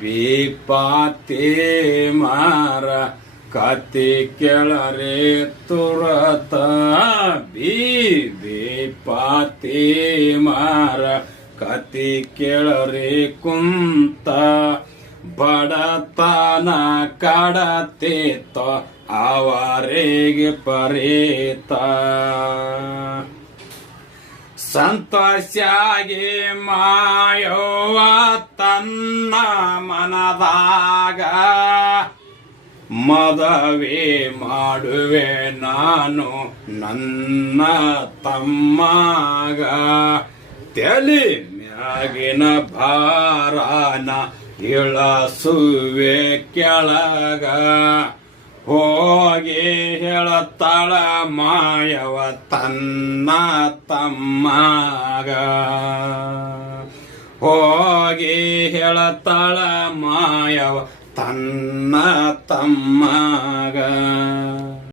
ಬಿಪಾತಿ ಮಾರ ಕತಿ ಕೆಳರೆ ತುರತ ಬಿಪಾತಿ ಮಾರ ಕತಿ ಕೆಳರೆ ಕುಂತ ಬಡತನ ಕಡತೇತ ಅವರಿಗೆ ಪರೇತ ಸಂತೋಷಾಗಿ ಮಾಯವ ತನ್ನ ಮನದಾಗ ಮದವೇ ಮಾಡುವೆ ನಾನು ನನ್ನ ತಮ್ಮಗ ತಲೆ ಮ್ಯಾಗಿನ ಭಾರನ ಇಳಸುವೆ ಕೆಳಗ ಹೋಗಿ ಹೇಳತ್ತಾಳ ಮಾಯವ ತನ್ನ ತಮ್ಮಗ ಹೋಗಿ ಹೇಳತ್ತಾಳ ಮಾಯವ ತನ್ನ ತಮ್ಮಗ